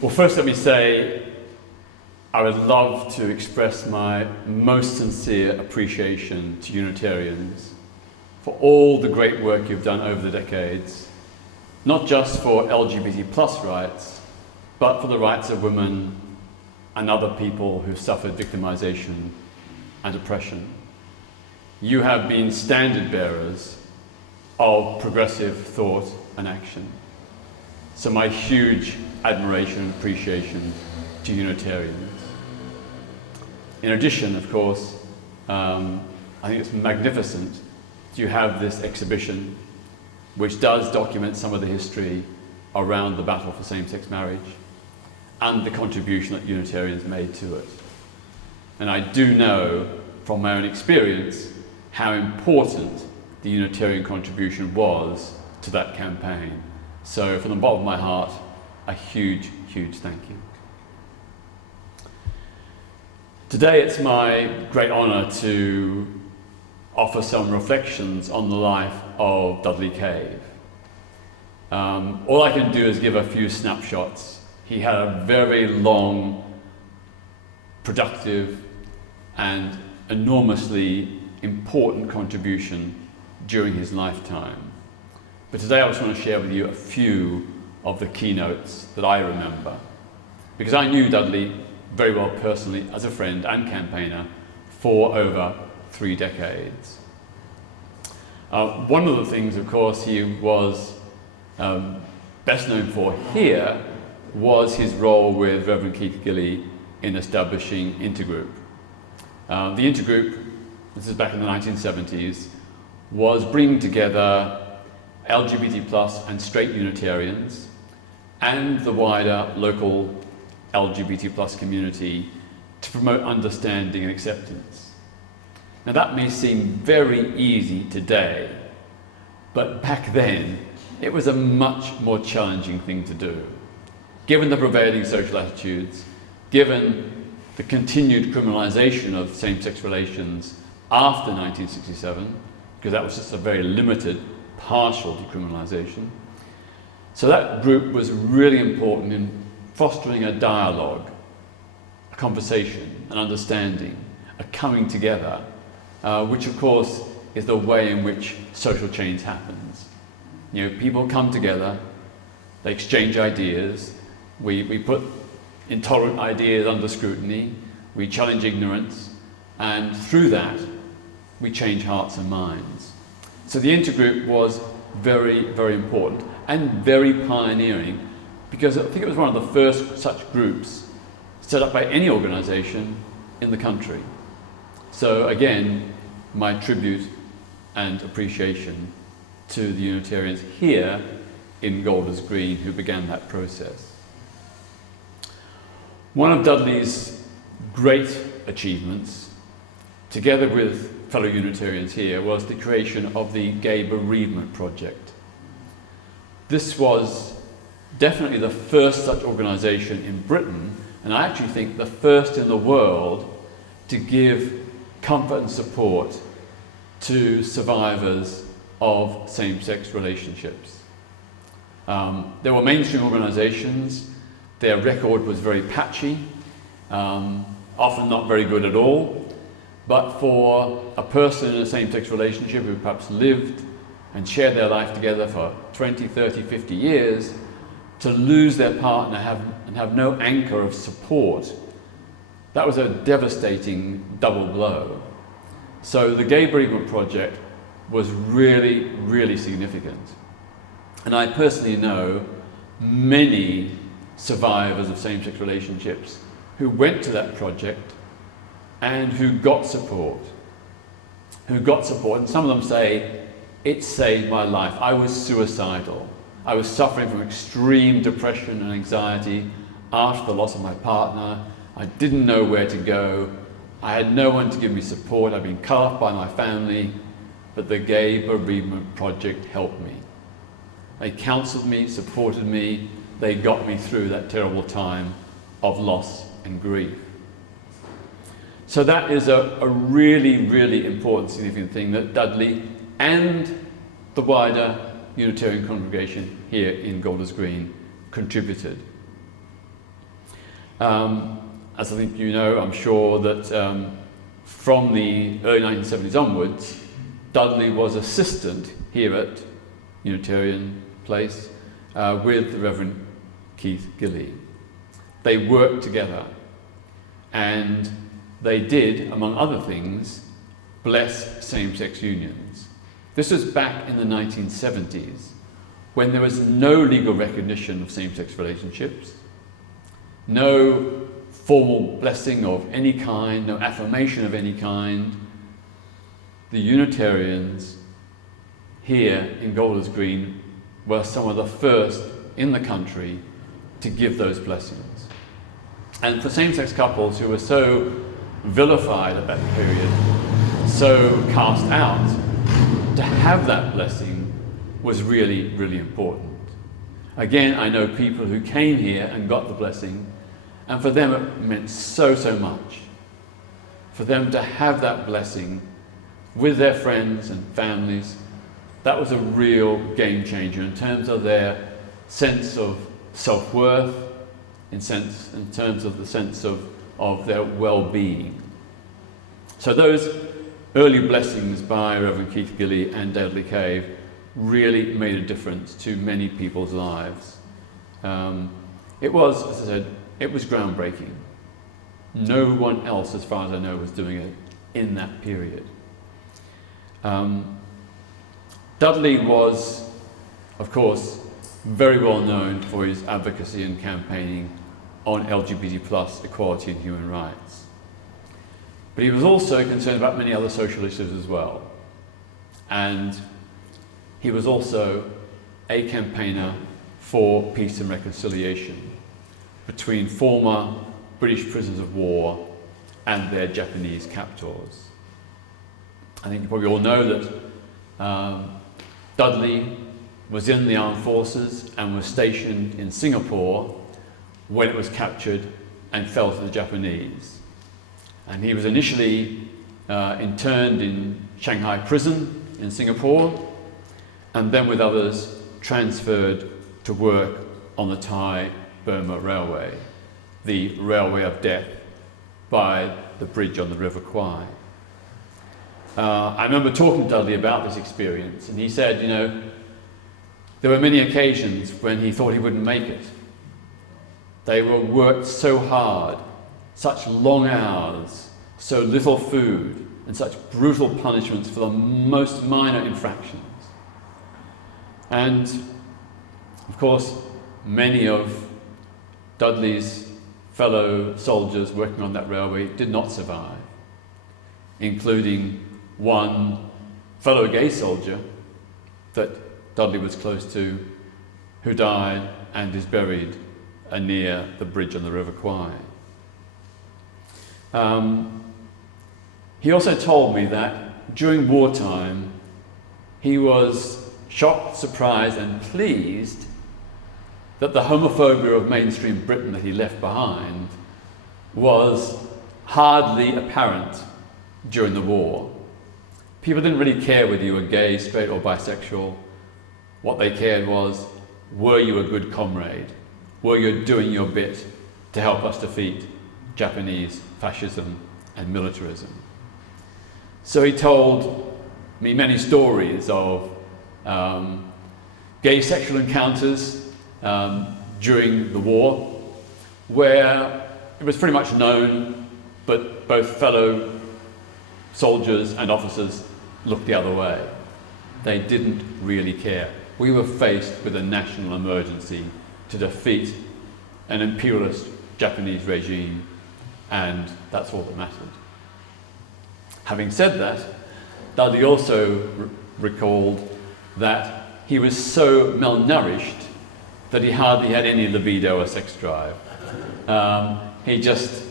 Well, first let me say I would love to express my most sincere appreciation to Unitarians for all the great work you've done over the decades, not just for LGBT plus rights, but for the rights of women and other people who've suffered victimization and oppression. You have been standard bearers of progressive thought and action. So my huge admiration and appreciation to Unitarians. In addition, of course, I think it's magnificent you have this exhibition which does document some of the history around the battle for same-sex marriage and the contribution that Unitarians made to it. And I do know from my own experience how important the Unitarian contribution was to that campaign. So from the bottom of my heart, a huge, huge thank you. Today it's my great honour to offer some reflections on the life of Dudley Cave. All I can do is give a few snapshots. He had a very long, productive and enormously important contribution during his lifetime. But today I just want to share with you a few of the keynotes that I remember, because I knew Dudley very well personally as a friend and campaigner for over 3 decades. One of the things, of course, he was best known for here was his role with Reverend Keith Gilley in establishing Integroup. The Integroup, this is back in the 1970s, was bringing together LGBT plus and straight Unitarians and the wider local LGBT plus community to promote understanding and acceptance. Now that may seem very easy today, but back then it was a much more challenging thing to do. Given the prevailing social attitudes, given the continued criminalization of same-sex relations after 1967, because that was just a very limited, partial decriminalization. So that group was really important in fostering a dialogue, a conversation, an understanding, a coming together, which of course is the way in which social change happens. You know, people come together, they exchange ideas, we put intolerant ideas under scrutiny, we challenge ignorance, and through that we change hearts and minds. So the Intergroup was very, very important and very pioneering, because I think it was one of the first such groups set up by any organisation in the country. So again, my tribute and appreciation to the Unitarians here in Golders Green who began that process. One of Dudley's great achievements, together with fellow Unitarians here, was the creation of the Gay Bereavement Project. This was definitely the first such organisation in Britain, and I actually think the first in the world to give comfort and support to survivors of same-sex relationships. There were mainstream organisations. Their record was very patchy, often not very good at all. But for a person in a same-sex relationship who perhaps lived and shared their life together for 20, 30, 50 years, to lose their partner and have no anchor of support, that was a devastating double blow. So the Gay Bereavement Project was really, really significant. And I personally know many survivors of same-sex relationships who went to that project and who got support. And some of them say, it saved my life. I was suicidal. I was suffering from extreme depression and anxiety after the loss of my partner. I didn't know where to go. I had no one to give me support. I'd been cut off by my family, but the Gay Bereavement Project helped me. They counselled me, supported me. They got me through that terrible time of loss and grief. So that is a really, really important, significant thing that Dudley and the wider Unitarian congregation here in Golders Green contributed. As I think you know, I'm sure that from the early 1970s onwards, Dudley was assistant here at Unitarian Place with the Reverend Keith Gilley. They worked together, and they did, among other things, bless same-sex unions. This was back in the 1970s, when there was no legal recognition of same-sex relationships, no formal blessing of any kind, no affirmation of any kind. The Unitarians here in Golders Green were some of the first in the country to give those blessings. And for same-sex couples who were so vilified at that period, so cast out, to have that blessing was really, really important. Again, I know people who came here and got the blessing, and for them it meant so, so much. For them to have that blessing with their friends and families, that was a real game changer in terms of their sense of self-worth, in terms of the sense of their well-being. So those early blessings by Reverend Keith Gilley and Dudley Cave really made a difference to many people's lives. It was, as I said, it was groundbreaking. No one else, as far as I know, was doing it in that period. Dudley was, of course, very well known for his advocacy and campaigning on LGBT+ equality and human rights. But he was also concerned about many other social issues as well. And he was also a campaigner for peace and reconciliation between former British prisoners of war and their Japanese captors. I think you probably all know that Dudley was in the armed forces and was stationed in Singapore when it was captured and fell to the Japanese. And he was initially interned in Shanghai prison in Singapore, and then with others transferred to work on the Thai-Burma Railway, the Railway of Death, by the bridge on the River Kwai. I remember talking to Dudley about this experience, and he said, you know, there were many occasions when he thought he wouldn't make it. They were worked so hard, such long hours, so little food, and such brutal punishments for the most minor infractions. And, of course, many of Dudley's fellow soldiers working on that railway did not survive, including one fellow gay soldier that Dudley was close to, who died and is buried near the bridge on the River Kwai. He also told me that during wartime he was shocked, surprised and pleased that the homophobia of mainstream Britain that he left behind was hardly apparent during the war. People didn't really care whether you were gay, straight or bisexual. What they cared was, were you a good comrade? Were you doing your bit to help us defeat Japanese fascism and militarism? So he told me many stories of gay sexual encounters during the war, where it was pretty much known, but both fellow soldiers and officers looked the other way. They didn't really care. We were faced with a national emergency to defeat an imperialist Japanese regime, and that's all that mattered. Having said that, Dudley also recalled that he was so malnourished that he hardly had any libido or sex drive. He just,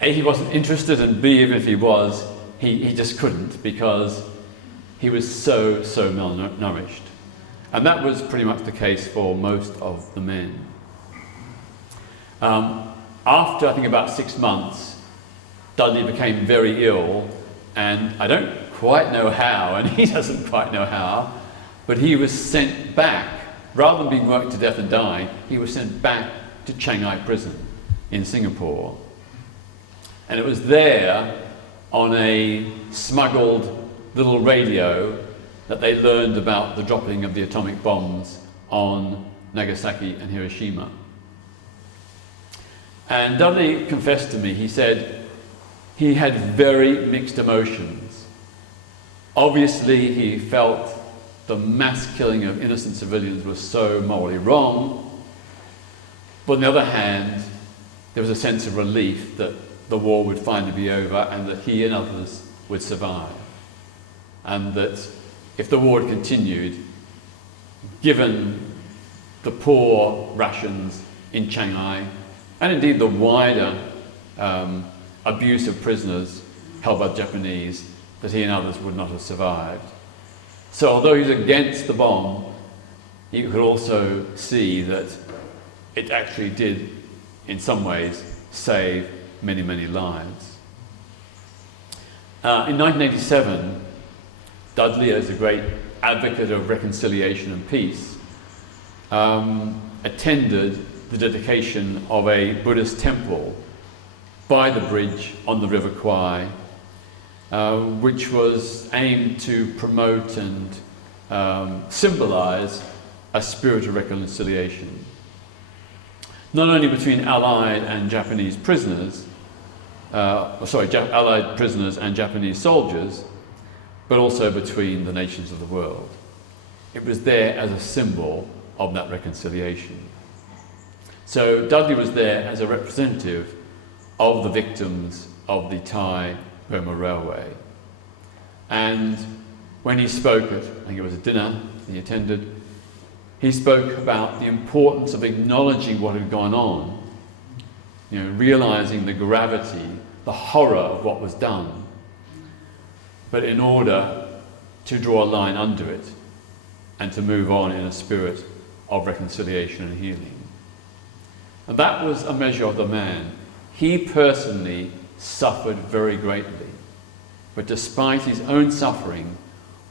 A, he wasn't interested, and B, even if he was, he just couldn't, because he was so malnourished. And that was pretty much the case for most of the men. After, I think, about 6 months, Dudley became very ill, and I don't quite know how, and he doesn't quite know how, but he was sent back, rather than being worked to death and dying, he was sent back to Shanghai prison. in Singapore. And it was there on a smuggled little radio that they learned about the dropping of the atomic bombs on Nagasaki and Hiroshima. And Dudley confessed to me, he said he had very mixed emotions. Obviously, he felt the mass killing of innocent civilians was so morally wrong, but on the other hand, there was a sense of relief that the war would finally be over and that he and others would survive. And that if the war had continued, given the poor rations in Shanghai, and indeed the wider abuse of prisoners held by the Japanese, that he and others would not have survived. So although he was against the bomb, he could also see that it actually did, in some ways, save many, many lives. In 1987, Dudley, as a great advocate of reconciliation and peace, attended the dedication of a Buddhist temple by the bridge on the River Kwai, which was aimed to promote and symbolize a spirit of reconciliation, not only between Allied and Japanese prisoners, Allied prisoners and Japanese soldiers, but also between the nations of the world. It was there as a symbol of that reconciliation. So Dudley was there as a representative of the victims of the Thai-Burma Railway. And when he spoke at, I think it was a dinner he attended, he spoke about the importance of acknowledging what had gone on, realizing the gravity, the horror of what was done, but in order to draw a line under it and to move on in a spirit of reconciliation and healing. And that was a measure of the man. He personally suffered very greatly, but despite his own suffering,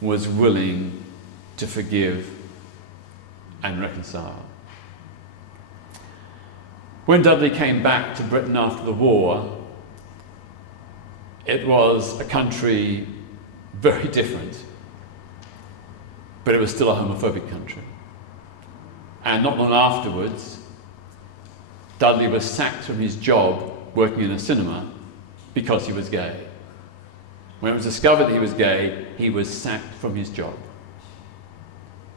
was willing to forgive and reconcile. When Dudley came back to Britain after the war, it was a country very different, but it was still a homophobic country. And not long afterwards, Dudley was sacked from his job working in a cinema because he was gay. When it was discovered that he was gay, he was sacked from his job.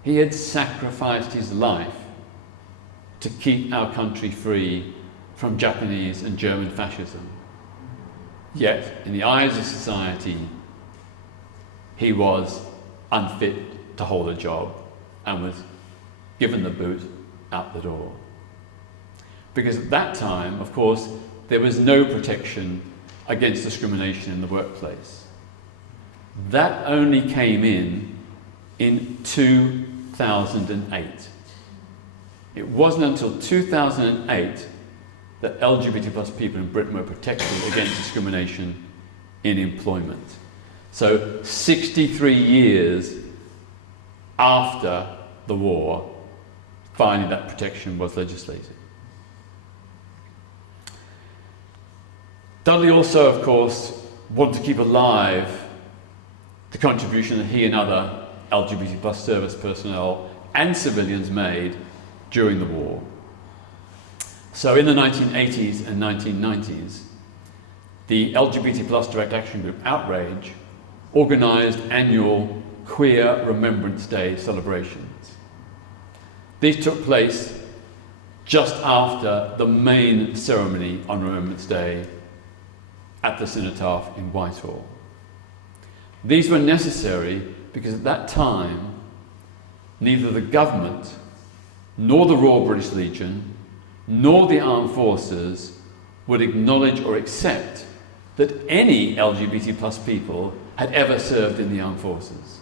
He had sacrificed his life to keep our country free from Japanese and German fascism. Yet, in the eyes of society, he was unfit to hold a job and was given the boot out the door. Because at that time, of course, there was no protection against discrimination in the workplace. That only came in 2008. It wasn't until 2008 that LGBT plus people in Britain were protected against discrimination in employment. So 63 years after the war, finally that protection was legislated. Dudley also, of course, wanted to keep alive the contribution that he and other LGBT plus service personnel and civilians made during the war. So in the 1980s and 1990s, the LGBT plus direct action group Outrage organised annual Queer Remembrance Day celebrations. These took place just after the main ceremony on Remembrance Day at the Cenotaph in Whitehall. These were necessary because at that time, neither the government, nor the Royal British Legion, nor the armed forces would acknowledge or accept that any LGBT plus people had ever served in the armed forces.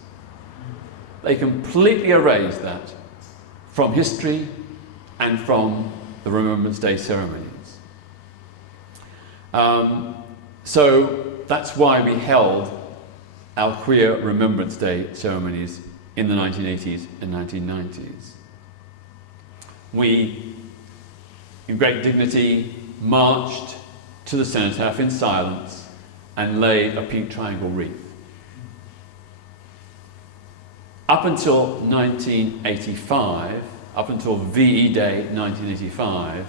They completely erased that from history and from the Remembrance Day ceremonies. So that's why we held our Queer Remembrance Day ceremonies in the 1980s and 1990s. We in great dignity, marched to the cenotaph in silence and laid a pink triangle wreath. Up until 1985, up until VE Day 1985,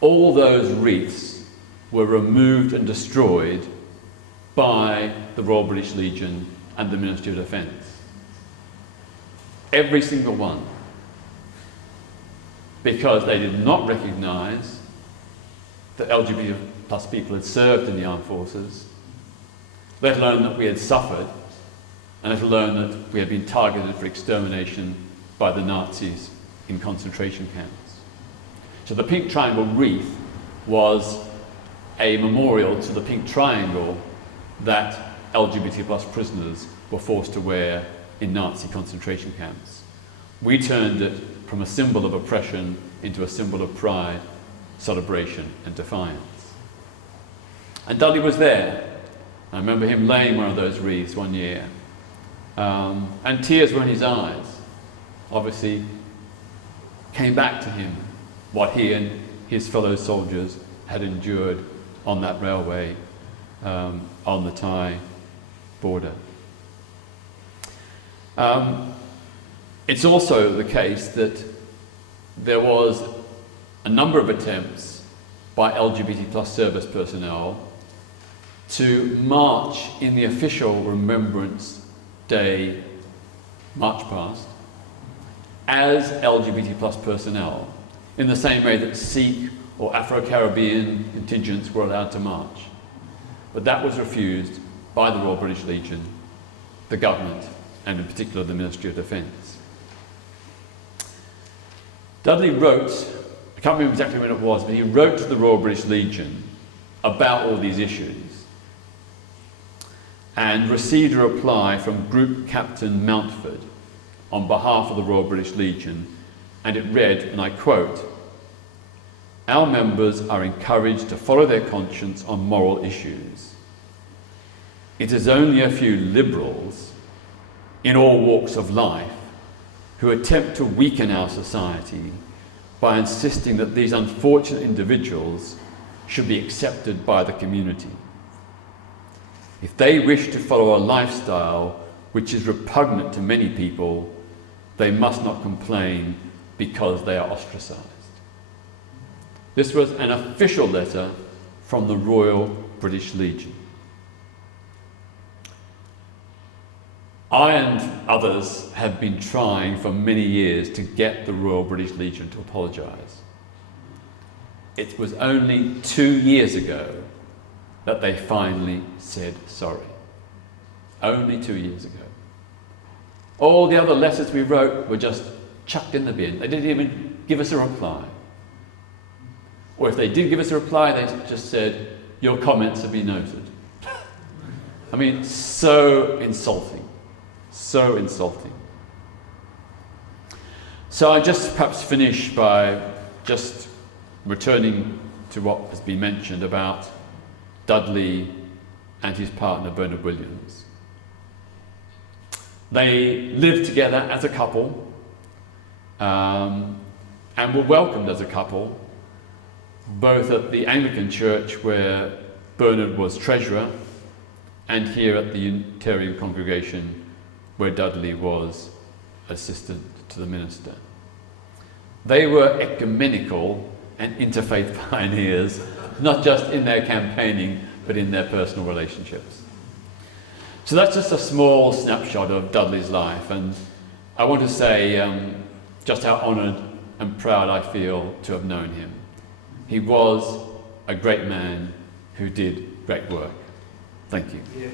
all those wreaths were removed and destroyed by the Royal British Legion and the Ministry of Defence. Every single one. Because they did not recognise that LGBT plus people had served in the armed forces, let alone that we had suffered, and let alone that we had been targeted for extermination by the Nazis in concentration camps. So the pink triangle wreath was a memorial to the pink triangle that LGBT plus prisoners were forced to wear in Nazi concentration camps. We turned it from a symbol of oppression into a symbol of pride, celebration and defiance. And Dudley was there. I remember him laying one of those wreaths one year. And tears were in his eyes. Obviously, came back to him what he and his fellow soldiers had endured on that railway on the Thai border. It's also the case that there was a number of attempts by LGBT plus service personnel to march in the official Remembrance Day march past as LGBT plus personnel, in the same way that Sikh or Afro-Caribbean contingents were allowed to march. But that was refused by the Royal British Legion, the government, and in particular the Ministry of Defence. Dudley wrote, I can't remember exactly when it was, but he wrote to the Royal British Legion about all these issues and received a reply from Group Captain Mountford on behalf of the Royal British Legion, and it read, and I quote, "Our members are encouraged to follow their conscience on moral issues. It is only a few liberals in all walks of life who attempt to weaken our society by insisting that these unfortunate individuals should be accepted by the community. If they wish to follow a lifestyle which is repugnant to many people, they must not complain because they are ostracised." This was an official letter from the Royal British Legion. I and others have been trying for many years to get the Royal British Legion to apologise. It was only 2 years ago that they finally said sorry. Only 2 years ago. All the other letters we wrote were just chucked in the bin. They didn't even give us a reply. Or if they did give us a reply, they just said, "Your comments have been noted." I mean, so insulting. So insulting. So I just perhaps finish by just returning to what has been mentioned about Dudley and his partner Bernard Williams. They lived together as a couple and were welcomed as a couple, both at the Anglican Church where Bernard was treasurer and here at the Unitarian congregation where Dudley was assistant to the minister. They were ecumenical and interfaith pioneers, not just in their campaigning, but in their personal relationships. So that's just a small snapshot of Dudley's life, and I want to say just how honoured and proud I feel to have known him. He was a great man who did great work. Thank you. Yeah.